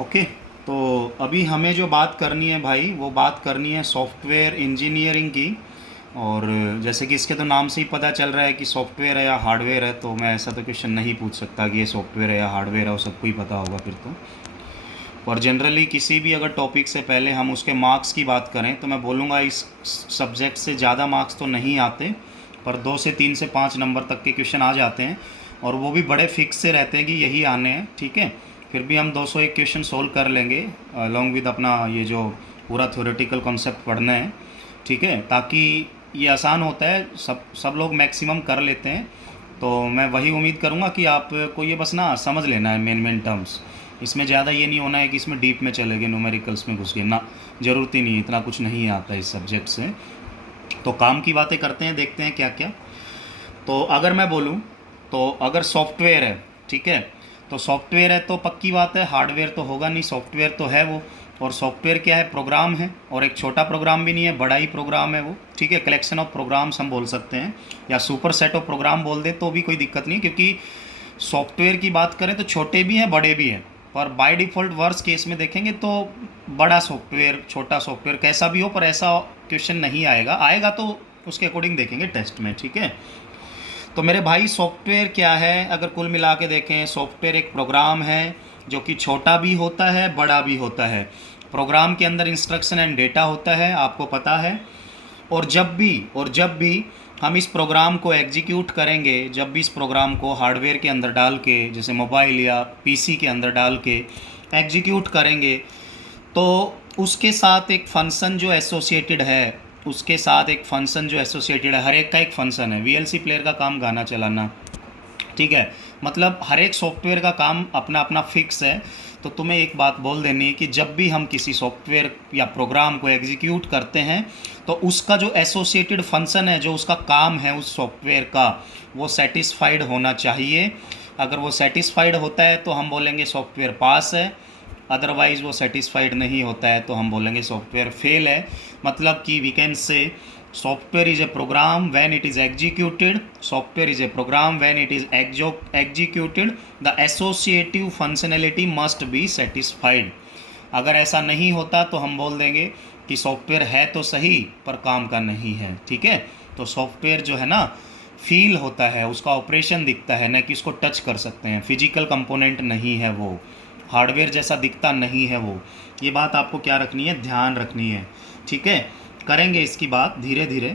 Okay. तो अभी हमें जो बात करनी है भाई, वो बात करनी है सॉफ्टवेयर इंजीनियरिंग की। और जैसे कि इसके तो नाम से ही पता चल रहा है कि सॉफ्टवेयर है या हार्डवेयर है, तो मैं ऐसा तो क्वेश्चन नहीं पूछ सकता कि ये सॉफ्टवेयर है या हार्डवेयर है, वो सबको ही पता होगा फिर तो। और जनरली किसी भी अगर टॉपिक से पहले हम उसके मार्क्स की बात करें तो मैं बोलूँगा इस सब्जेक्ट से ज़्यादा मार्क्स तो नहीं आते, पर 2 से 3 से 5 नंबर तक के क्वेश्चन आ जाते हैं। और वो भी बड़े फिक्स से रहते हैं कि यही आने हैं, ठीक है। फिर भी हम 201 क्वेश्चन सोल्व कर लेंगे अलॉन्ग विद अपना ये जो पूरा थ्योरेटिकल कॉन्सेप्ट पढ़ना है, ठीक है। ताकि ये आसान होता है, सब सब लोग मैक्सिमम कर लेते हैं। तो मैं वही उम्मीद करूँगा कि आपको ये बस ना समझ लेना है मेन मेन टर्म्स। इसमें ज़्यादा ये नहीं होना है कि इसमें डीप में चले गए, न्यूमेरिकल्स में घुस गए ना। ज़रूरत ही नहीं है, इतना कुछ नहीं आता इस सब्जेक्ट से। तो काम की बातें करते हैं, देखते हैं क्या क्या। तो अगर मैं बोलूँ, तो अगर सॉफ्टवेयर है, ठीक है, तो सॉफ्टवेयर है तो पक्की बात है, हार्डवेयर तो होगा नहीं, सॉफ्टवेयर तो है वो। और सॉफ्टवेयर क्या है? प्रोग्राम है, और एक छोटा प्रोग्राम भी नहीं है, बड़ा ही प्रोग्राम है वो, ठीक है। कलेक्शन ऑफ प्रोग्राम्स हम बोल सकते हैं, या सुपर सेट ऑफ प्रोग्राम बोल दे तो भी कोई दिक्कत नहीं, क्योंकि सॉफ्टवेयर की बात करें तो छोटे भी हैं बड़े भी हैं। पर बाय डिफ़ॉल्ट वर्स्ट केस में देखेंगे तो बड़ा सॉफ्टवेयर छोटा सॉफ्टवेयर कैसा भी हो, पर ऐसा क्वेश्चन नहीं आएगा, आएगा तो उसके अकॉर्डिंग देखेंगे टेस्ट में, ठीक है। तो मेरे भाई सॉफ्टवेयर क्या है? अगर कुल मिला के देखें, सॉफ्टवेयर एक प्रोग्राम है जो कि छोटा भी होता है बड़ा भी होता है। प्रोग्राम के अंदर इंस्ट्रक्शन एंड डेटा होता है, आपको पता है। और जब भी हम इस प्रोग्राम को एग्जीक्यूट करेंगे, जब भी इस प्रोग्राम को हार्डवेयर के अंदर डाल के, जैसे मोबाइल या पीसी के अंदर डाल के एग्जीक्यूट करेंगे, तो उसके साथ एक फंक्शन जो एसोसिएटेड है, उसके साथ एक फंक्शन जो एसोसिएटेड है, हर एक का एक फंक्शन है। वीएलसी प्लेयर का काम गाना चलाना, ठीक है। मतलब हर एक सॉफ्टवेयर का काम अपना अपना फिक्स है। तो तुम्हें एक बात बोल देनी है कि जब भी हम किसी सॉफ्टवेयर या प्रोग्राम को एग्जीक्यूट करते हैं, तो उसका जो एसोसिएटेड फंक्शन है, जो उसका काम है उस सॉफ्टवेयर का, वो सेटिस्फाइड होना चाहिए। अगर वो सेटिस्फाइड होता है तो हम बोलेंगे सॉफ्टवेयर पास है, अदरवाइज़ वो सेटिस्फाइड नहीं होता है तो हम बोलेंगे सॉफ्टवेयर फेल है। मतलब कि we can say software is a program when it is executed, software is a program when it is executed, the associative functionality must be satisfied। अगर ऐसा नहीं होता तो हम बोल देंगे कि सॉफ्टवेयर है तो सही पर काम का नहीं है, ठीक है। तो सॉफ्टवेयर जो है ना, फील होता है, उसका ऑपरेशन दिखता है, न कि उसको टच कर सकते हैं, फिजिकल कंपोनेंट नहीं है वो, हार्डवेयर जैसा दिखता नहीं है वो। ये बात आपको क्या रखनी है, ध्यान रखनी है, ठीक है। करेंगे इसकी बात धीरे धीरे।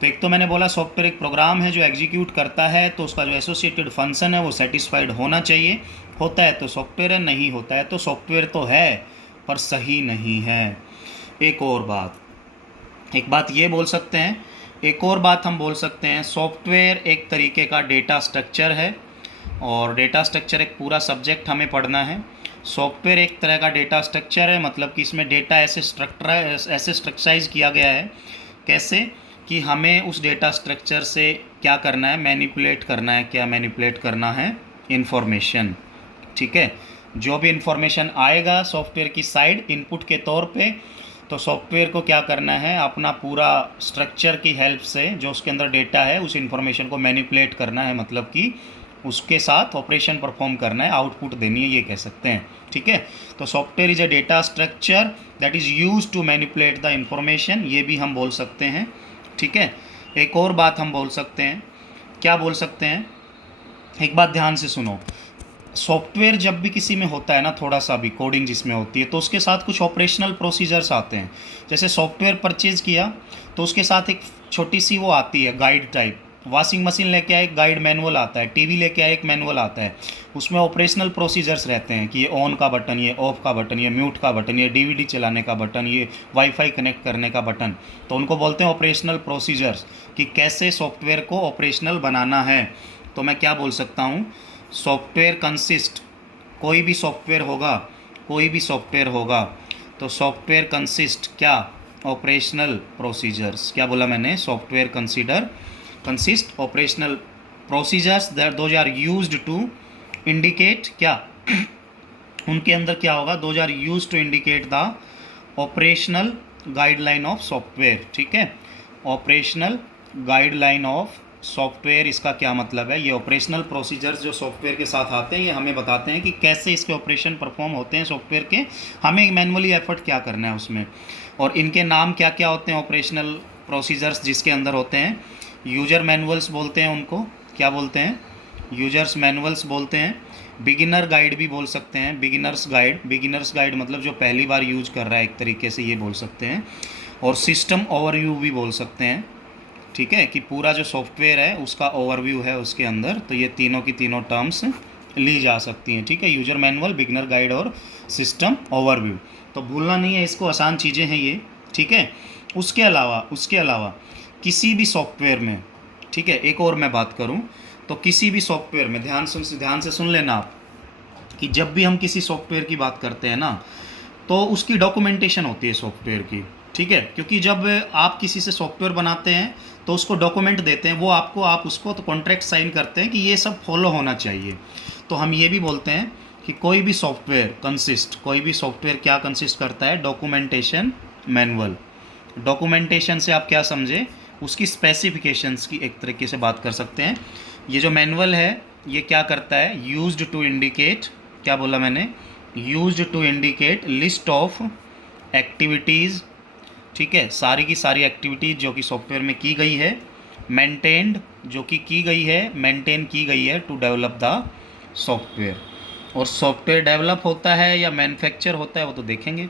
तो एक तो मैंने बोला सॉफ्टवेयर एक प्रोग्राम है जो एग्जीक्यूट करता है, तो उसका जो एसोसिएटेड फंक्शन है वो सेटिस्फाइड होना चाहिए। होता है तो सॉफ्टवेयर है, नहीं होता है तो सॉफ्टवेयर तो है पर सही नहीं है। एक और बात, एक बात ये बोल सकते हैं, एक और बात हम बोल सकते हैं, सॉफ्टवेयर एक तरीके का डेटा स्ट्रक्चर है, और डेटा स्ट्रक्चर एक पूरा सब्जेक्ट हमें पढ़ना है। सॉफ्टवेयर एक तरह का डेटा स्ट्रक्चर है, मतलब कि इसमें डेटा ऐसे स्ट्रक्चराइज किया गया है, कैसे कि हमें उस डेटा स्ट्रक्चर से क्या करना है, मैनिपुलेट करना है। क्या मैनिपुलेट करना है? इंफॉर्मेशन, ठीक है। जो भी इंफॉर्मेशन आएगा सॉफ्टवेयर की साइड इनपुट के तौर पे, तो सॉफ्टवेयर को क्या करना है, अपना पूरा स्ट्रक्चर की हेल्प से जो उसके अंदर डेटा है उस इंफॉर्मेशन को मैनिपुलेट करना है, मतलब कि उसके साथ ऑपरेशन परफॉर्म करना है, आउटपुट देनी है, ये कह सकते हैं, ठीक है। तो software is a data structure that is use to manipulate the information, ये भी हम बोल सकते हैं, ठीक है। एक और बात हम बोल सकते हैं, क्या बोल सकते हैं, एक बात ध्यान से सुनो। सॉफ्टवेयर जब भी किसी में होता है ना, थोड़ा सा भी कोडिंग जिसमें होती है, तो उसके साथ कुछ ऑपरेशनल प्रोसीजर्स आते हैं। जैसे सॉफ्टवेयर परचेज़ किया तो उसके साथ एक छोटी सी वो आती है गाइड टाइप। वॉशिंग मशीन लेके आए, एक गाइड मैनुअल आता है, टीवी लेके आए, एक मैनुअल आता है। उसमें ऑपरेशनल प्रोसीजर्स रहते हैं कि ये ऑन का बटन, ये ऑफ का बटन, ये म्यूट का बटन, ये डीवीडी चलाने का बटन, ये वाईफाई कनेक्ट करने का बटन। तो उनको बोलते हैं ऑपरेशनल प्रोसीजर्स, कि कैसे सॉफ्टवेयर को ऑपरेशनल बनाना है। तो मैं क्या बोल सकता हूँ, सॉफ्टवेयर कंसिस्ट, कोई भी सॉफ्टवेयर होगा, कोई भी सॉफ्टवेयर होगा, तो सॉफ्टवेयर कंसिस्ट क्या, ऑपरेशनल प्रोसीजर्स। क्या बोला मैंने? Software consist operational procedures that those are used to indicate क्या उनके अंदर क्या होगा, those are used to indicate the operational guideline of software, ठीक है। ऑपरेशनल गाइडलाइन ऑफ सॉफ्टवेयर इसका क्या मतलब है, ये ऑपरेशनल प्रोसीजर्स जो सॉफ्टवेयर के साथ आते हैं ये हमें बताते हैं कि कैसे इसके ऑपरेशन परफॉर्म होते हैं सॉफ्टवेयर के, हमें मैनुअली एफर्ट क्या करना है उसमें। और इनके नाम क्या क्या होते हैं ऑपरेशनल प्रोसीजर्स जिसके अंदर होते हैं। यूजर मैनुअल्स बोलते हैं उनको, क्या बोलते हैं, यूजर्स मैनुअल्स बोलते हैं। बिगिनर गाइड भी बोल सकते हैं, बिगिनर्स गाइड, बिगिनर्स गाइड मतलब जो पहली बार यूज कर रहा है एक तरीके से ये बोल सकते हैं। और सिस्टम ओवरव्यू भी बोल सकते हैं, ठीक है, कि पूरा जो सॉफ्टवेयर है उसका ओवरव्यू है उसके अंदर। तो ये तीनों की तीनों टर्म्स ली जा सकती हैं, ठीक है, यूजर मैनुअल, बिगिनर गाइड और सिस्टम ओवरव्यू। तो भूलना नहीं है इसको, आसान चीज़ें हैं ये, ठीक है। उसके अलावा किसी भी सॉफ्टवेयर में, ठीक है, एक और मैं बात करूं तो किसी भी सॉफ्टवेयर में ध्यान से सुन लेना आप, कि जब भी हम किसी सॉफ्टवेयर की बात करते हैं ना तो उसकी डॉक्यूमेंटेशन होती है सॉफ्टवेयर की, ठीक है। क्योंकि जब आप किसी से सॉफ्टवेयर बनाते हैं तो उसको डॉक्यूमेंट देते हैं वो आपको, आप उसको तो कॉन्ट्रैक्ट साइन करते हैं कि ये सब फॉलो होना चाहिए। तो हम ये भी बोलते हैं कि कोई भी सॉफ्टवेयर क्या कंसिस्ट करता है, डॉक्यूमेंटेशन मैनुअल। डॉक्यूमेंटेशन से आप क्या समझे, उसकी स्पेसिफिकेशंस की एक तरीके से बात कर सकते हैं। ये जो मैनुअल है ये क्या करता है, यूज्ड टू इंडिकेट, क्या बोला मैंने, used to indicate list of activities, ठीक है, सारी की सारी एक्टिविटीज़ जो कि सॉफ्टवेयर में की गई है, मेंटेन्ड जो कि की गई है, मेंटेन की गई है, टू डेवलप द सॉफ्टवेयर। और सॉफ्टवेयर डेवलप होता है या मैन्युफैक्चर होता है वो तो देखेंगे।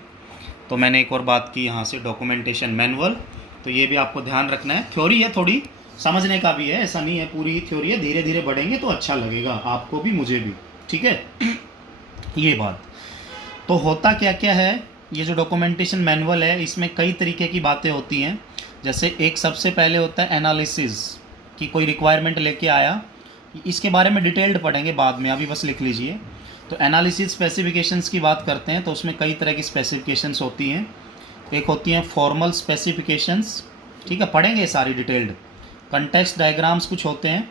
तो मैंने एक और बात की यहाँ से, डॉक्यूमेंटेशन मैनुअल, तो ये भी आपको ध्यान रखना है। थ्योरी है, थोड़ी समझने का भी है, ऐसा नहीं है पूरी थ्योरी है, धीरे धीरे बढ़ेंगे तो अच्छा लगेगा आपको भी मुझे भी, ठीक है। ये बात तो होता क्या क्या है, ये जो डॉक्यूमेंटेशन मैनुअल है इसमें कई तरीके की बातें होती हैं। जैसे एक सबसे पहले होता है एनालिसिस, कि कोई रिक्वायरमेंट लेके आया, इसके बारे में डिटेल्ड पढ़ेंगे बाद में, अभी बस लिख लीजिए। तो एनालिसिस स्पेसिफिकेशंस की बात करते हैं तो उसमें कई तरह की स्पेसिफिकेशंस होती हैं। एक होती हैं फॉर्मल स्पेसिफिकेशंस, ठीक है, पढ़ेंगे सारी डिटेल्ड। कंटेक्स्ट डायग्राम्स कुछ होते हैं,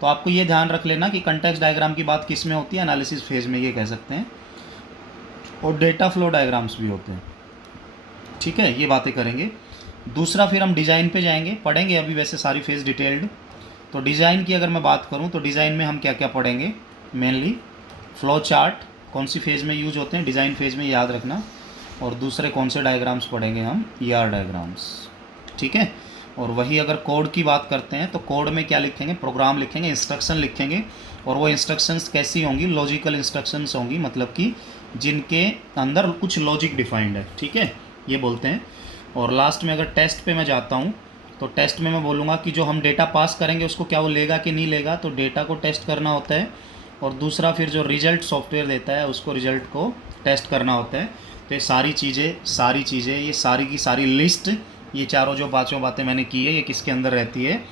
तो आपको ये ध्यान रख लेना कि कंटेक्स्ट डायग्राम की बात किस में होती है, एनालिसिस फेज में ये कह सकते हैं। और डेटा फ्लो डायग्राम्स भी होते हैं, ठीक है, ये बातें करेंगे। दूसरा फिर हम डिज़ाइन पे जाएंगे, पढ़ेंगे अभी वैसे सारी फेज डिटेल्ड। तो डिज़ाइन की अगर मैं बात करूं तो डिज़ाइन में हम क्या क्या पढ़ेंगे, मेनली फ्लो चार्ट कौन सी फेज़ में यूज होते हैं, डिज़ाइन फेज़ में, याद रखना। और दूसरे कौन से डायग्राम्स पढ़ेंगे हम, ER डायग्राम्स, ठीक है। और वही अगर कोड की बात करते हैं तो कोड में क्या लिखेंगे, प्रोग्राम लिखेंगे, इंस्ट्रक्शन लिखेंगे। और वो इंस्ट्रक्शंस कैसी होंगी, लॉजिकल इंस्ट्रक्शंस होंगी, मतलब कि जिनके अंदर कुछ लॉजिक डिफाइंड है, ठीक है, ये बोलते हैं। और लास्ट में अगर टेस्ट पे मैं जाता हूँ तो टेस्ट में मैं बोलूँगा कि जो हम डेटा पास करेंगे उसको क्या वो लेगा कि नहीं लेगा, तो डेटा को टेस्ट करना होता है। और दूसरा फिर जो रिज़ल्ट सॉफ्टवेयर देता है उसको, रिज़ल्ट को टेस्ट करना होता है। तो ये सारी चीज़ें ये सारी की सारी लिस्ट, ये चारों जो पाँचों बातें मैंने की है ये किसके अंदर रहती है,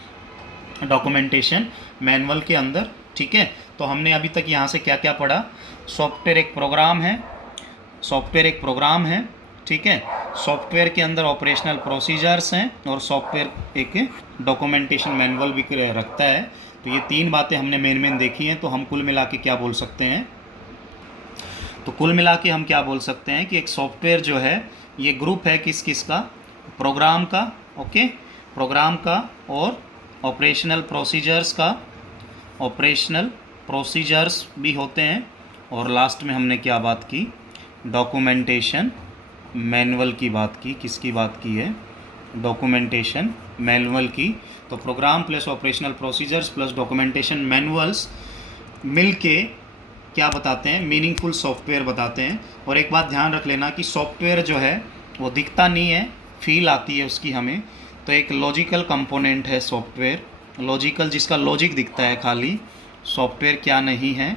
डॉक्यूमेंटेशन मैनुअल के अंदर, ठीक है। तो हमने अभी तक यहाँ से क्या क्या पढ़ा, सॉफ्टवेयर एक प्रोग्राम है, ठीक है, सॉफ्टवेयर के अंदर ऑपरेशनल प्रोसीजर्स हैं, और सॉफ्टवेयर एक डॉक्यूमेंटेशन मैनुअल भी रखता है। तो ये तीन बातें हमने मेन देखी हैं। तो हम कुल मिला के क्या बोल सकते हैं, हम क्या बोल सकते हैं कि एक सॉफ्टवेयर जो है ये ग्रुप है किस किस का, प्रोग्राम का, ओके, प्रोग्राम का, और ऑपरेशनल प्रोसीजर्स भी होते हैं। और लास्ट में हमने क्या बात की, डॉक्यूमेंटेशन मैनुअल की बात की, किसकी बात की है, डॉक्यूमेंटेशन मैनुअल की। तो program plus operational procedures plus documentation manuals मिलके क्या बताते हैं, मीनिंगफुल सॉफ्टवेयर बताते हैं। और एक बात ध्यान रख लेना कि सॉफ्टवेयर जो है वो दिखता नहीं है, फील आती है उसकी हमें। तो एक लॉजिकल कंपोनेंट है सॉफ्टवेयर, लॉजिकल जिसका लॉजिक दिखता है खाली, सॉफ्टवेयर क्या नहीं है,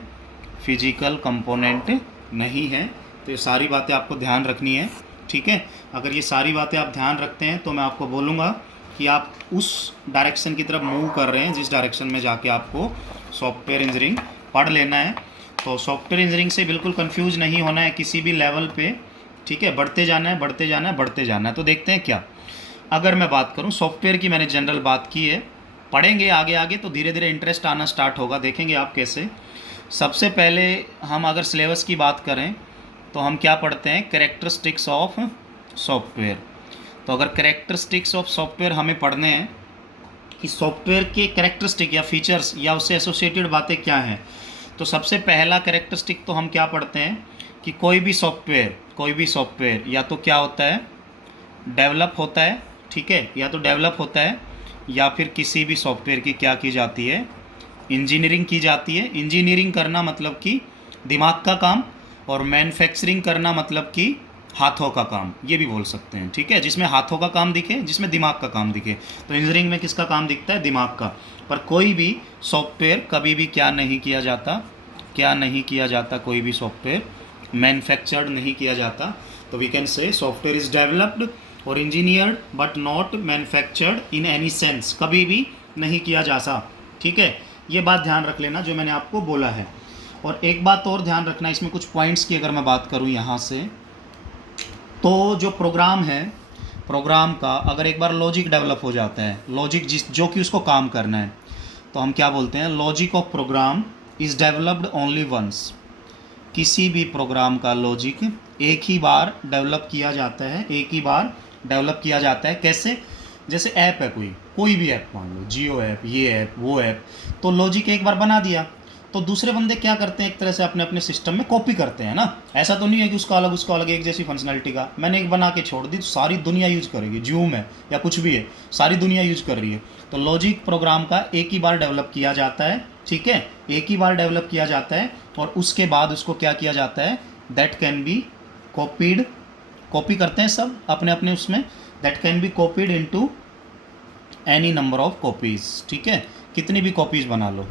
फिजिकल कंपोनेंट नहीं है। तो ये सारी बातें आपको ध्यान रखनी है, ठीक है। अगर ये सारी बातें आप ध्यान रखते हैं तो मैं आपको बोलूँगा कि आप उस डायरेक्शन की तरफ मूव कर रहे हैं जिस डायरेक्शन में जाके आपको सॉफ्टवेयर इंजीनियरिंग पढ़ लेना है। तो सॉफ्टवेयर इंजीनियरिंग से बिल्कुल कंफ्यूज नहीं होना है किसी भी लेवल पे, ठीक है, बढ़ते जाना है। तो देखते हैं क्या, अगर मैं बात करूँ सॉफ्टवेयर की, मैंने जनरल बात की है, पढ़ेंगे आगे तो धीरे धीरे इंटरेस्ट आना स्टार्ट होगा, देखेंगे आप कैसे। सबसे पहले हम अगर सिलेबस की बात करें तो हम क्या पढ़ते हैं, कैरेक्टरिस्टिक्स ऑफ सॉफ्टवेयर। तो अगर कैरेक्टरिस्टिक्स ऑफ सॉफ्टवेयर हमें पढ़ने हैं कि सॉफ्टवेयर के कैरेक्टरिस्टिक या फीचर्स या उससे एसोसिएटेड बातें क्या हैं। तो सबसे पहला कैरेक्टरिस्टिक तो हम क्या पढ़ते हैं कि कोई भी सॉफ्टवेयर या तो क्या होता है, डेवलप होता है, ठीक है, या तो डेवलप होता है या फिर किसी भी सॉफ्टवेयर की क्या की जाती है, इंजीनियरिंग की जाती है। इंजीनियरिंग करना मतलब कि दिमाग का काम, और मैन्युफैक्चरिंग करना मतलब कि हाथों का काम, ये भी बोल सकते हैं, ठीक है, जिसमें हाथों का काम दिखे, जिसमें दिमाग का काम दिखे। तो इंजीनियरिंग में किसका काम दिखता है, दिमाग का। पर कोई भी सॉफ्टवेयर कभी भी क्या नहीं किया जाता, कोई भी सॉफ्टवेयर मैन्युफैक्चर्ड नहीं किया जाता। तो we can say software is developed और engineered but not manufactured in any sense, कभी भी नहीं किया जा सकता, ठीक है। ये बात ध्यान रख लेना जो मैंने आपको बोला है। और एक बात और ध्यान रखना, इसमें कुछ पॉइंट्स की अगर मैं बात करूँ यहाँ से, तो जो प्रोग्राम है, प्रोग्राम का अगर एक बार लॉजिक डेवलप हो जाता है, लॉजिक जो कि उसको काम करना है, तो हम क्या बोलते हैं, logic of program is developed only once. किसी भी प्रोग्राम का लॉजिक एक ही बार डेवलप किया जाता है, एक ही बार डेवलप किया जाता है। कैसे, जैसे ऐप है, कोई भी ऐप मान लो, जियो ऐप, ये ऐप, वो ऐप, तो लॉजिक एक बार बना दिया, तो दूसरे बंदे क्या करते हैं, एक तरह से अपने अपने सिस्टम में कॉपी करते हैं ना। ऐसा तो नहीं है कि उसका अलग एक जैसी फंक्शनलिटी का मैंने एक बना के छोड़ दी तो सारी दुनिया यूज करेगी, जूम है या कुछ भी है, सारी दुनिया यूज कर रही है। तो लॉजिक प्रोग्राम का एक ही बार डेवलप किया जाता है, ठीक है, एक ही बार डेवलप किया जाता है, और उसके बाद उसको क्या किया जाता है, that can be copied, copy करते हैं सब अपने अपने उसमें, that can be copied into any number of copies, ठीक है, कितनी भी कॉपीज़ बना लो,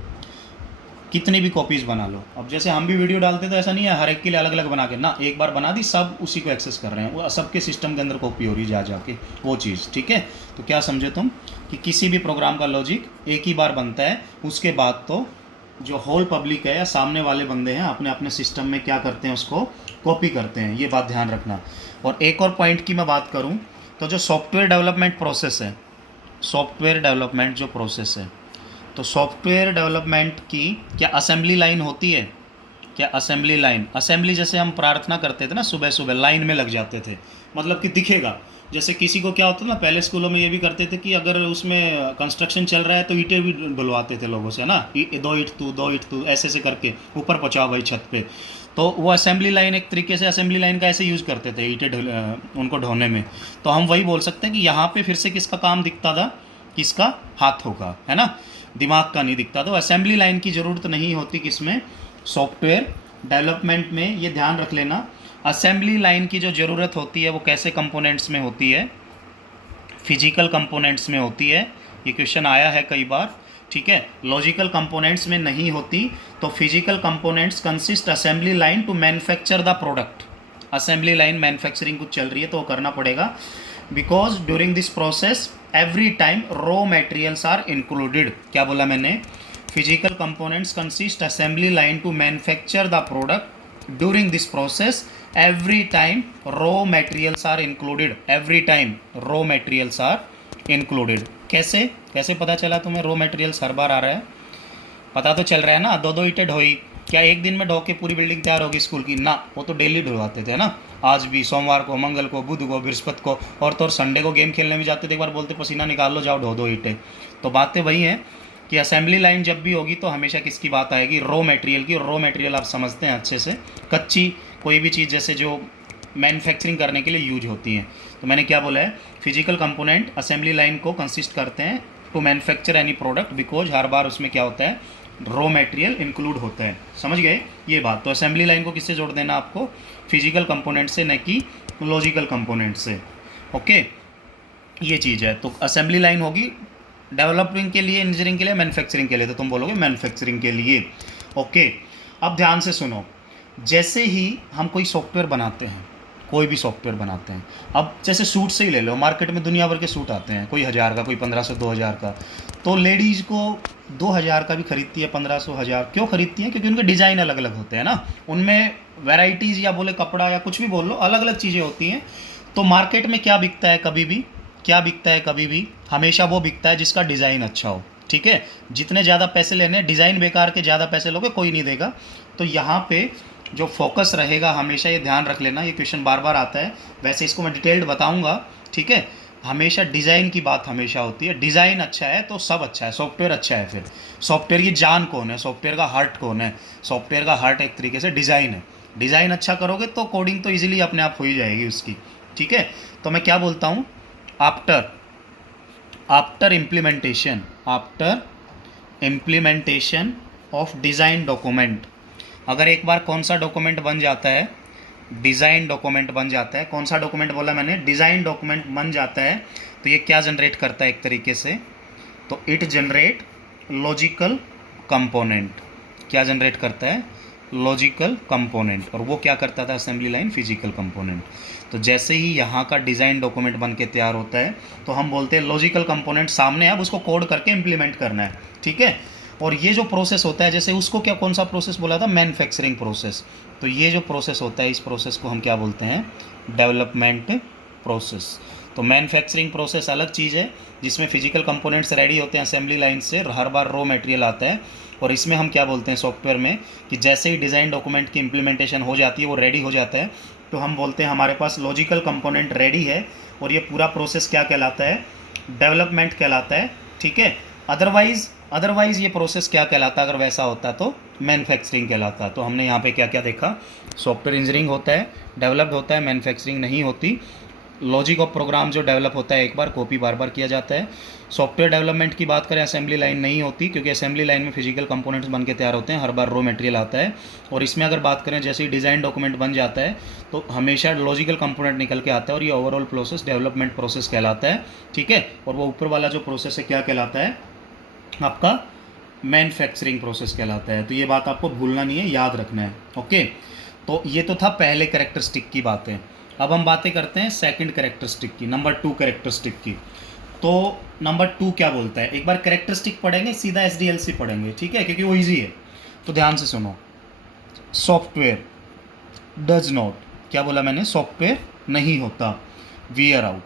कितनी भी कॉपीज़ बना लो। अब जैसे हम भी वीडियो डालते तो ऐसा नहीं है हर एक के लिए अलग अलग बना के ना, एक बार बना दी सब उसी को एक्सेस कर रहे हैं, वो सबके सिस्टम के अंदर कॉपी हो रही जाके वो चीज़, ठीक है। तो क्या समझे तुम कि किसी भी प्रोग्राम का लॉजिक एक ही बार बनता है, उसके बाद तो जो होल पब्लिक है या सामने वाले बंदे हैं अपने अपने सिस्टम में क्या करते हैं, उसको कॉपी करते हैं, ये बात ध्यान रखना। और एक और पॉइंट की मैं बात करूँ तो जो सॉफ्टवेयर डेवलपमेंट प्रोसेस है, सॉफ्टवेयर डेवलपमेंट जो प्रोसेस है, तो सॉफ्टवेयर डेवलपमेंट की क्या असेंबली लाइन होती है, क्या असेंबली लाइन, असेंबली जैसे हम प्रार्थना करते थे ना, सुबह सुबह लाइन में लग जाते थे, मतलब कि दिखेगा। जैसे किसी को क्या होता था ना, पहले स्कूलों में ये भी करते थे कि अगर उसमें कंस्ट्रक्शन चल रहा है तो ईंटें भी डलवाते थे लोगों से ना, 2 ईंट तू ऐसे ऐसे करके ऊपर पहुँचाओ भाई छत पे। तो वो असेंबली लाइन एक तरीके से असेंबली लाइन का ऐसे यूज़ करते थे ईंटें उनको ढोने में। तो हम वही बोल सकते हैं कि यहाँ पे फिर से किसका काम दिखता था, किसका, हाथों का, है ना, दिमाग का नहीं दिखता। तो असेंबली लाइन की ज़रूरत नहीं होती किसमें, सॉफ्टवेयर डेवलपमेंट में। ये ध्यान रख लेना, असेंबली लाइन की जो ज़रूरत होती है वो कैसे कंपोनेंट्स में होती है, फिजिकल कंपोनेंट्स में होती है। ये क्वेश्चन आया है कई बार, ठीक है, लॉजिकल कंपोनेंट्स में नहीं होती। तो physical components consist assembly line to manufacture the product. Assembly line manufacturing कुछ चल रही है तो वो करना पड़ेगा, because during this process every time raw materials are included. क्या बोला मैंने, physical components consist assembly line to manufacture the product during this process every time raw materials are included, every time raw materials are included. कैसे कैसे पता चला तुम्हें raw materials हर बार आ रहा है, पता तो चल रहा है ना, 2 ईंटें ढोई, क्या एक दिन में ढो के पूरी बिल्डिंग तैयार होगी स्कूल की, ना, वो तो डेली ढुलवाते थे ना, आज भी सोमवार को, मंगल को, बुध को, बृहस्पति को, और तो और संडे को गेम खेलने भी जाते थे, एक बार बोलते पसीना निकाल लो, जाओ ढो 2 ईंटें। तो बातें वही हैं कि असेंबली लाइन जब भी होगी तो हमेशा किसकी बात आएगी, रॉ मटेरियल की। रॉ मटेरियल आप समझते हैं अच्छे से, कच्ची कोई भी चीज़ जैसे जो मैन्युफैक्चरिंग करने के लिए यूज होती हैं। तो मैंने क्या बोला है, फिजिकल कंपोनेंट असेंबली लाइन को कंसिस्ट करते हैं to manufacture any product, because हर बार उसमें क्या होता है, रॉ मटेरियल इंक्लूड होता है। समझ गए ये बात। तो असेंबली लाइन को किससे जोड़ देना आपको, फिजिकल कंपोनेंट से, न कि लॉजिकल कंपोनेंट से। ओके, ये चीज़ है। तो असेंबली लाइन होगी डेवलपिंग के लिए, इंजीनियरिंग के लिए, मैन्युफैक्चरिंग के लिए, तो तुम बोलोगे मैन्युफैक्चरिंग के लिए। ओके, अब ध्यान से सुनो, जैसे ही हम कोई सॉफ्टवेयर बनाते हैं, कोई भी सॉफ्टवेयर बनाते हैं, अब जैसे सूट से ही ले लो, मार्केट में दुनिया भर के सूट आते हैं, कोई 1000 का, कोई 1500 2000 का। तो लेडीज़ को 2000 का भी खरीदती है, 1500 1000 क्यों खरीदती हैं, क्योंकि उनके डिज़ाइन अलग अलग होते हैं ना, उनमें वैराइटीज़ या बोले कपड़ा या कुछ भी बोल लो, अलग अलग चीज़ें होती हैं। तो मार्केट में क्या बिकता है कभी भी, क्या बिकता है कभी भी, हमेशा वो बिकता है जिसका डिज़ाइन अच्छा हो, ठीक है। जितने ज़्यादा पैसे लेने, डिज़ाइन बेकार के ज़्यादा पैसे लोगे कोई नहीं देगा। तो यहाँ पे जो फोकस रहेगा हमेशा, ये ध्यान रख लेना, ये क्वेश्चन बार बार आता है, वैसे इसको मैं डिटेल्ड बताऊंगा, ठीक है। हमेशा डिज़ाइन की बात हमेशा होती है। डिज़ाइन अच्छा है तो सब अच्छा है, सॉफ्टवेयर अच्छा है। फिर सॉफ्टवेयर की जान कौन है, सॉफ्टवेयर का हार्ट कौन है? सॉफ्टवेयर का हार्ट एक तरीके से डिज़ाइन है। डिज़ाइन अच्छा करोगे तो कोडिंग तो इजीली अपने आप हो ही जाएगी उसकी। ठीक है, तो मैं क्या बोलता हूँ, after after implementation, after implementation of design document, अगर एक बार कौन सा डॉक्यूमेंट बन जाता है, डिज़ाइन डॉक्यूमेंट बन जाता है। कौन सा डॉक्यूमेंट बोला मैंने? डिज़ाइन डॉक्यूमेंट बन जाता है। तो ये क्या जनरेट करता है एक तरीके से, तो इट जनरेट लॉजिकल कंपोनेंट। क्या जनरेट करता है? Logical component. और वो क्या करता था असेंबली लाइन? Physical component. तो जैसे ही यहाँ का डिज़ाइन डॉक्यूमेंट बन के तैयार होता है तो हम बोलते हैं लॉजिकल कंपोनेंट सामने है, अब उसको कोड करके इम्प्लीमेंट करना है। ठीक है, और ये जो प्रोसेस होता है, जैसे उसको क्या, कौन सा प्रोसेस बोला था? Manufacturing process. तो ये जो प्रोसेस होता है, इस प्रोसेस को हम क्या बोलते हैं? Development process. तो मैन्युफैक्चरिंग प्रोसेस अलग चीज़ है, जिसमें फिजिकल कंपोनेंट्स रेडी होते हैं असेंबली लाइन से, हर बार रॉ मटेरियल आता है। और इसमें हम क्या बोलते हैं सॉफ्टवेयर में, कि जैसे ही डिज़ाइन डॉक्यूमेंट की इम्प्लीमेंटेशन हो जाती है, वो रेडी हो जाता है, तो हम बोलते हैं हमारे पास लॉजिकल कंपोनेंट रेडी है। और ये पूरा प्रोसेस क्या कहलाता है? डेवलपमेंट कहलाता है। ठीक है, अदरवाइज़ ये प्रोसेस क्या कहलाता है? अगर वैसा होता तो मैन्युफैक्चरिंग कहलाता। तो हमने यहाँ पे क्या क्या देखा? सॉफ्टवेयर इंजीनियरिंग होता है, डेवलप्ड होता है, मैन्युफैक्चरिंग नहीं होती। लॉजिक ऑफ प्रोग्राम जो डेवलप होता है एक बार, कॉपी बार बार किया जाता है। सॉफ्टवेयर डेवलपमेंट की बात करें, असेंबली लाइन नहीं होती, क्योंकि असेंबली लाइन में फिजिकल कंपोनेंट्स बन के तैयार होते हैं, हर बार रॉ मटेरियल आता है। और इसमें अगर बात करें, जैसे ही डिज़ाइन डॉक्यूमेंट बन जाता है तो हमेशा लॉजिकल कंपोनेंट निकल के आता है, और ये ओवरऑल प्रोसेस डेवलपमेंट प्रोसेस कहलाता है। ठीक है, और वो ऊपर वाला जो प्रोसेस है क्या कहलाता है? आपका मैन्युफैक्चरिंग प्रोसेस कहलाता है। तो ये बात आपको भूलना नहीं है, याद रखना है। ओके, तो ये तो था पहले कैरेक्टरिस्टिक की बातें। अब हम बातें करते हैं सेकंड कैरेक्टरिस्टिक की, नंबर 2 कैरेक्टरिस्टिक की। तो नंबर 2 क्या बोलता है? एक बार कैरेक्टरिस्टिक पढ़ेंगे, सीधा एसडीएलसी पढ़ेंगे। ठीक है, क्योंकि वो ईजी है। तो ध्यान से सुनो, सॉफ्टवेयर डज नॉट, क्या बोला मैंने? सॉफ्टवेयर नहीं होता वियर आउट,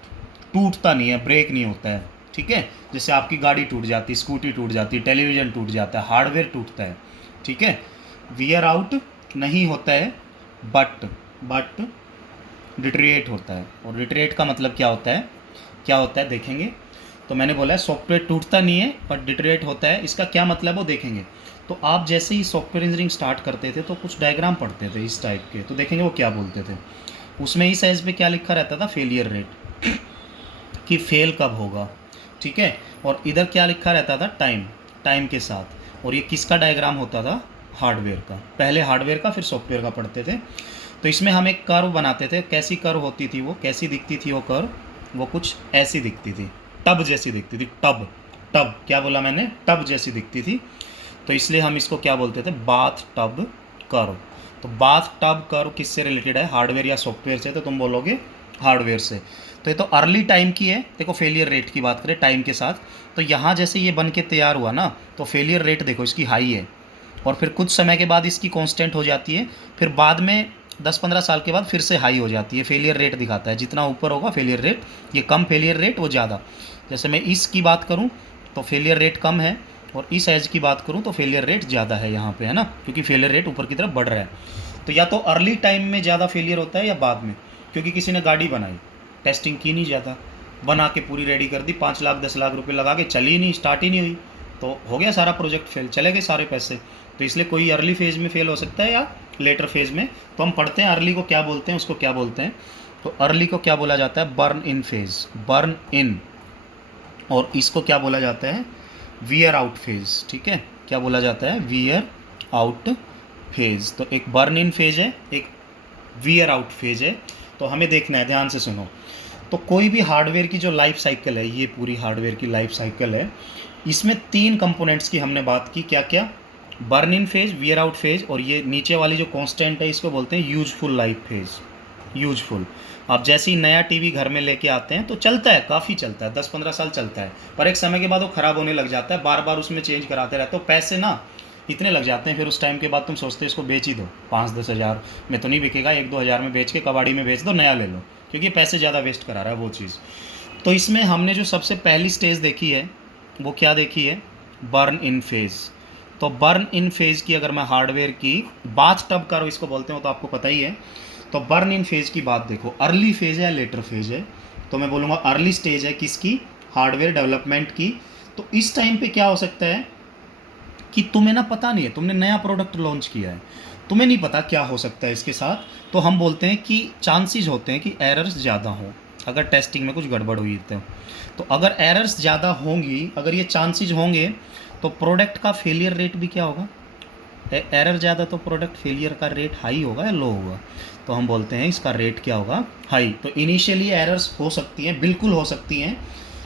टूटता नहीं है, ब्रेक नहीं होता है। ठीक है, जैसे आपकी गाड़ी टूट जाती, स्कूटी टूट जाती, टेलीविज़न टूट जाता है, हार्डवेयर टूटता है। ठीक है, वियर आउट नहीं होता है, बट डिटरेट होता है। और डिटरेट का मतलब क्या होता है? क्या होता है देखेंगे। तो मैंने बोला है सॉफ्टवेयर टूटता नहीं है बट डिटरेट होता है, इसका क्या मतलब है वो देखेंगे। तो आप जैसे ही सॉफ्टवेयर इंजीनियरिंग स्टार्ट करते थे तो कुछ डायग्राम पढ़ते थे इस टाइप के, तो देखेंगे वो क्या बोलते थे। उसमें इस साइज पे क्या लिखा रहता था? फेलियर रेट, कि फेल कब होगा। ठीक है, और इधर क्या लिखा रहता था? टाइम के साथ। और ये किसका डायग्राम होता था? हार्डवेयर का। पहले हार्डवेयर का, फिर सॉफ्टवेयर का पढ़ते थे। तो इसमें हम एक कर्व बनाते थे। कैसी कर्व होती थी वो? कैसी दिखती थी वो कर्व? वो कुछ ऐसी दिखती थी, टब जैसी दिखती थी। टब क्या बोला मैंने? टब जैसी दिखती थी। तो इसलिए हम इसको क्या बोलते थे? Bath tub curve. तो बाथ टब कर्व किससे रिलेटेड है? हार्डवेयर या सॉफ्टवेयर से? तो तुम बोलोगे हार्डवेयर से। तो ये तो अर्ली टाइम की है। देखो फेलियर रेट की बात करें टाइम के साथ, तो यहाँ जैसे ये बन के तैयार हुआ ना, तो फेलियर रेट देखो इसकी हाई है, और फिर कुछ समय के बाद इसकी कांस्टेंट हो जाती है, फिर बाद में 10-15 साल के बाद फिर से हाई हो जाती है। फेलियर रेट दिखाता है, जितना ऊपर होगा फेलियर रेट, ये कम फेलियर रेट वो ज़्यादा। जैसे मैं इसकी बात करूँ तो फेलियर रेट कम है, और इस एज की बात करूँ तो फेलियर रेट ज़्यादा है यहाँ पे, है ना, क्योंकि फेलियर रेट ऊपर की तरफ बढ़ रहा है। तो या तो अर्ली टाइम में ज़्यादा फेलियर होता है या बाद में, क्योंकि किसी ने गाड़ी बनाई, टेस्टिंग की नहीं ज़्यादा, बना के पूरी रेडी कर दी, 5 लाख 10 लाख रुपए लगा के, चली नहीं, स्टार्ट ही नहीं हुई, तो हो गया सारा प्रोजेक्ट फेल, चले गए सारे पैसे। तो इसलिए कोई अर्ली फेज़ में फेल हो सकता है या लेटर फेज़ में। तो हम पढ़ते हैं अर्ली को क्या बोलते हैं, उसको क्या बोलते हैं। तो अर्ली को क्या बोला जाता है? बर्न इन फेज़, बर्न इन। और इसको क्या बोला जाता है? Wear out phase. ठीक है, क्या बोला जाता है? Wear out phase. तो एक बर्न इन फेज़ है, एक वियर आउट फेज़ है। तो हमें देखना है, ध्यान से सुनो। तो कोई भी हार्डवेयर की जो लाइफ साइकिल है, ये पूरी हार्डवेयर की लाइफ साइकिल है, इसमें 3 कंपोनेंट्स की हमने बात की। क्या क्या? बर्न इन फेज़, वियर आउट फेज़, और ये नीचे वाली जो कांस्टेंट है इसको बोलते हैं यूजफुल लाइफ फेज़। यूजफुल। आप जैसे ही नया टीवी घर में लेके आते हैं तो चलता है, काफ़ी चलता है, 10-15 साल चलता है, पर एक समय के बाद वो ख़राब होने लग जाता है, बार बार उसमें चेंज कराते रहते हो, पैसे ना इतने लग जाते हैं, फिर उस टाइम के बाद तुम सोचते हो इसको बेच ही दो, 5-10 हज़ार में तो नहीं बिकेगा, 1-2 हज़ार में बेच के कबाड़ी में बेच दो, नया ले लो, क्योंकि पैसे ज़्यादा वेस्ट करा रहा है वो चीज़। तो इसमें हमने जो सबसे पहली स्टेज देखी है वो क्या देखी है? बर्न इन फेज़। तो बर्न इन फेज़ की अगर मैं हार्डवेयर की बाथ टब कर्व इसको बोलते हो तो आपको पता ही है। तो बर्न इन फेज़ की बात देखो, अर्ली फेज़ है या लेटर फेज़ है? तो मैं बोलूँगा अर्ली स्टेज है किसकी, हार्डवेयर डेवलपमेंट की। तो इस टाइम पे क्या हो सकता है कि तुम्हें ना पता नहीं है, तुमने नया प्रोडक्ट लॉन्च किया है, तुम्हें नहीं पता क्या हो सकता है इसके साथ, तो हम बोलते हैं कि चांसेस होते हैं कि एरर्स ज़्यादा हों अगर टेस्टिंग में कुछ गड़बड़ हुई तो अगर एरर्स ज़्यादा होंगी, अगर ये चांसेस होंगे, तो प्रोडक्ट का फेलियर रेट भी क्या होगा, एरर ज़्यादा तो प्रोडक्ट फेलियर का रेट हाई होगा या लो होगा, तो हम बोलते हैं इसका रेट क्या होगा, हाई। तो इनिशियली एरर्स हो सकती हैं, बिल्कुल हो सकती हैं,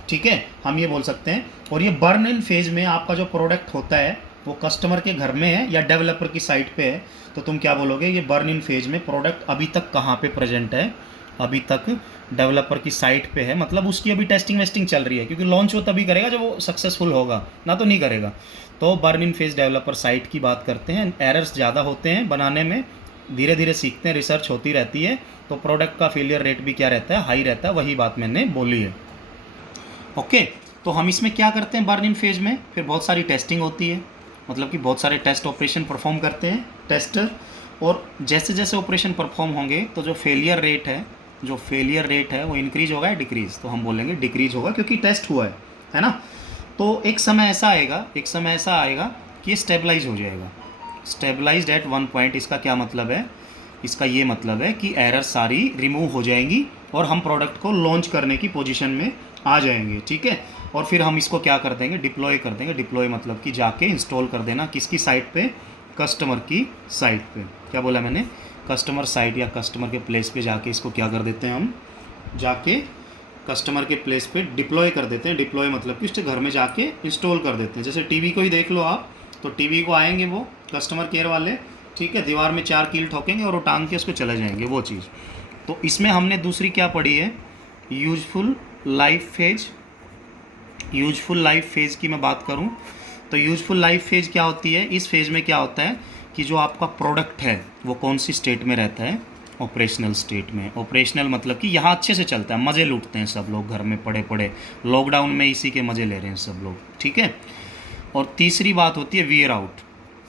ठीक है, हम ये बोल सकते हैं। और ये बर्न इन फेज में आपका जो प्रोडक्ट होता है वो कस्टमर के घर में है या डेवलपर की साइट पे है, तो तुम क्या बोलोगे, ये बर्न इन फेज में प्रोडक्ट अभी तक कहाँ पे प्रेजेंट है, अभी तक डेवलपर की साइट पे है, मतलब उसकी अभी टेस्टिंग वेस्टिंग चल रही है, क्योंकि लॉन्च वो तभी करेगा जब वो सक्सेसफुल होगा, ना तो नहीं करेगा। तो बर्न इन फेज डेवलपर साइट की बात करते हैं। एरर्स ज़्यादा होते हैं बनाने में, धीरे धीरे सीखते हैं, रिसर्च होती रहती है, तो प्रोडक्ट का फेलियर रेट भी क्या रहता है, हाई रहता है, वही बात मैंने बोली है। ओके, तो हम इसमें क्या करते हैं बर्न इन फेज में, फिर बहुत सारी टेस्टिंग होती है, मतलब कि बहुत सारे टेस्ट ऑपरेशन परफॉर्म करते हैं टेस्टर, और जैसे जैसे ऑपरेशन परफॉर्म होंगे तो जो फेलियर रेट है वो इंक्रीज होगा या डिक्रीज, तो हम बोलेंगे डिक्रीज होगा क्योंकि टेस्ट हुआ है ना। तो एक समय ऐसा आएगा कि ये स्टेबलाइज हो जाएगा, स्टेबलाइज्ड एट वन पॉइंट। इसका क्या मतलब है, इसका ये मतलब है कि एरर सारी रिमूव हो जाएंगी और हम प्रोडक्ट को लॉन्च करने की पोजीशन में आ जाएंगे, ठीक है। और फिर हम इसको क्या कर देंगे, डिप्लॉय कर देंगे। डिप्लॉय मतलब कि जाके इंस्टॉल कर देना, किसकी साइट पे, कस्टमर की साइट पे। क्या बोला मैंने, कस्टमर साइट या कस्टमर के प्लेस पे जाके इसको क्या कर देते हैं, हम जाके कस्टमर के प्लेस पे डिप्लॉय कर देते हैं। डिप्लॉय मतलब कि उसके घर में जाके इंस्टॉल कर देते हैं। जैसे टीवी को ही देख लो आप, तो टीवी को आएंगे वो कस्टमर केयर वाले, ठीक है, दीवार में 4 कील ठोकेंगे और वो टांग के उसको चले जाएंगे, वो चीज़। तो इसमें हमने दूसरी क्या पढ़ी है, useful life phase. Useful life phase की मैं बात करूं तो यूजफुल लाइफ फेज क्या होती है, इस फेज में क्या होता है कि जो आपका प्रोडक्ट है वो कौन सी स्टेट में रहता है, ऑपरेशनल स्टेट में। ऑपरेशनल मतलब कि यहाँ अच्छे से चलता है, मज़े लूटते हैं सब लोग घर में पड़े पड़े, लॉकडाउन में इसी के मज़े ले रहे हैं सब लोग, ठीक है। और तीसरी बात होती है वियर आउट।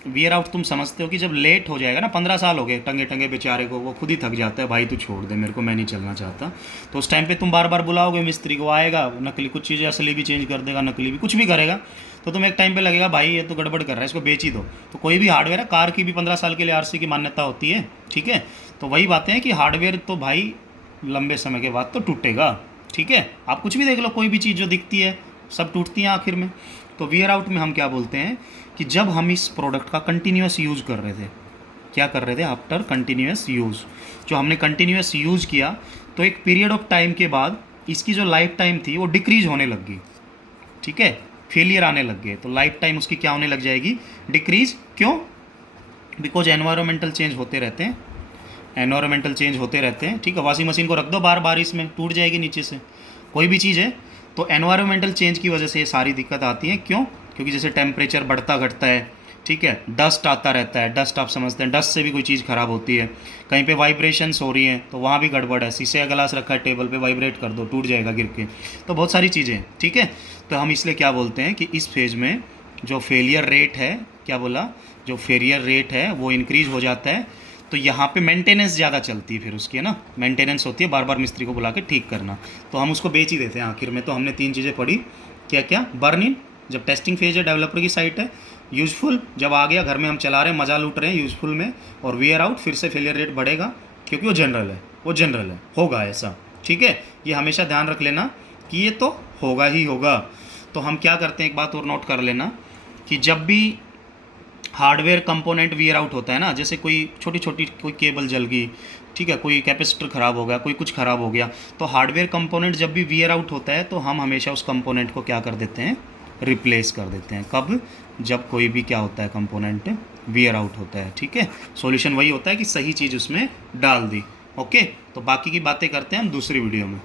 वियर आउट तुम समझते हो कि जब लेट हो जाएगा ना, 15 साल हो गए टंगे टंगे बेचारे को, वो खुद ही थक जाता है, भाई तू छोड़ दे मेरे को, मैं नहीं चलना चाहता। तो उस टाइम पे तुम बार बार बुलाओगे मिस्त्री को, आएगा, नकली कुछ चीज़ें असली भी चेंज कर देगा, नकली भी कुछ भी करेगा, तो तुम्हें एक टाइम पे लगेगा भाई ये तो गड़बड़ कर रहा है, इसको बेच ही दो। तो कोई भी हार्डवेयर है, कार की भी 15 साल के लिए आरसी की मान्यता होती है, ठीक है। तो वही बातें हैं कि हार्डवेयर तो भाई लंबे समय के बाद तो टूटेगा, ठीक है। आप कुछ भी देख लो, कोई भी चीज़ जो दिखती है सब टूटती है आखिर में। तो वियर आउट में हम क्या बोलते हैं कि जब हम इस प्रोडक्ट का कंटिन्यूस यूज़ कर रहे थे, क्या कर रहे थे, आफ्टर कंटिन्यूस यूज़, जो हमने कंटिन्यूस यूज़ किया तो एक पीरियड ऑफ टाइम के बाद इसकी जो लाइफ टाइम थी वो डिक्रीज होने लग गई, ठीक है, फेलियर आने लग गए, तो लाइफ टाइम उसकी क्या होने लग जाएगी, डिक्रीज। क्यों, बिकॉज एनवायरमेंटल चेंज होते रहते हैं, एनवायरमेंटल चेंज होते रहते हैं, ठीक है। वॉशिंग मशीन को रख दो बार बारिश में, टूट जाएगी नीचे से, कोई भी चीज़ है। तो एनवायरमेंटल चेंज की वजह से ये सारी दिक्कत आती है। क्यों, क्योंकि जैसे टेम्परेचर बढ़ता घटता है, ठीक है, डस्ट आता रहता है, डस्ट आप समझते हैं, डस्ट से भी कोई चीज़ ख़राब होती है, कहीं पे वाइब्रेशंस हो रही हैं तो वहाँ भी गड़बड़ है, शीशे का गिलास रखा है टेबल पे, वाइब्रेट कर दो टूट जाएगा गिर के, तो बहुत सारी चीज़ें, ठीक है। तो हम इसलिए क्या बोलते हैं कि इस फेज में जो फेलियर रेट है, क्या बोला, जो फेलियर रेट है वो इंक्रीज हो जाता है, तो यहाँ पे मेंटेनेंस ज़्यादा चलती है, फिर उसकी है ना, मेंटेनेंस होती है, बार बार मिस्त्री को बुला के ठीक करना, तो हम उसको बेच ही देते हैं आखिर में। तो हमने 3 चीज़ें पढ़ी, क्या क्या, बर्न इन जब टेस्टिंग फेज है, डेवलपर की साइट है, यूजफुल जब आ गया घर में हम चला रहे हैं, मज़ा लूट रहे हैं यूजफुल में, और वियर आउट फिर से फेलियर रेट बढ़ेगा क्योंकि वो जनरल है, होगा ऐसा, ठीक है। ये हमेशा ध्यान रख लेना कि ये तो होगा ही होगा। तो हम क्या करते हैं, एक बात और नोट कर लेना कि जब भी हार्डवेयर कंपोनेंट वियर आउट होता है ना, जैसे कोई छोटी छोटी कोई केबल जल गई, ठीक है, कोई कैपेसिटर ख़राब हो गया, कोई कुछ ख़राब हो गया, तो हार्डवेयर कंपोनेंट जब भी वियर आउट होता है तो हम हमेशा उस कंपोनेंट को क्या कर देते हैं, रिप्लेस कर देते हैं। कब, जब कोई भी क्या होता है, कंपोनेंट वियर आउट होता है, ठीक है। सॉल्यूशन वही होता है कि सही चीज़ उसमें डाल दी। ओके, तो बाकी की बातें करते हैं हम दूसरी वीडियो में।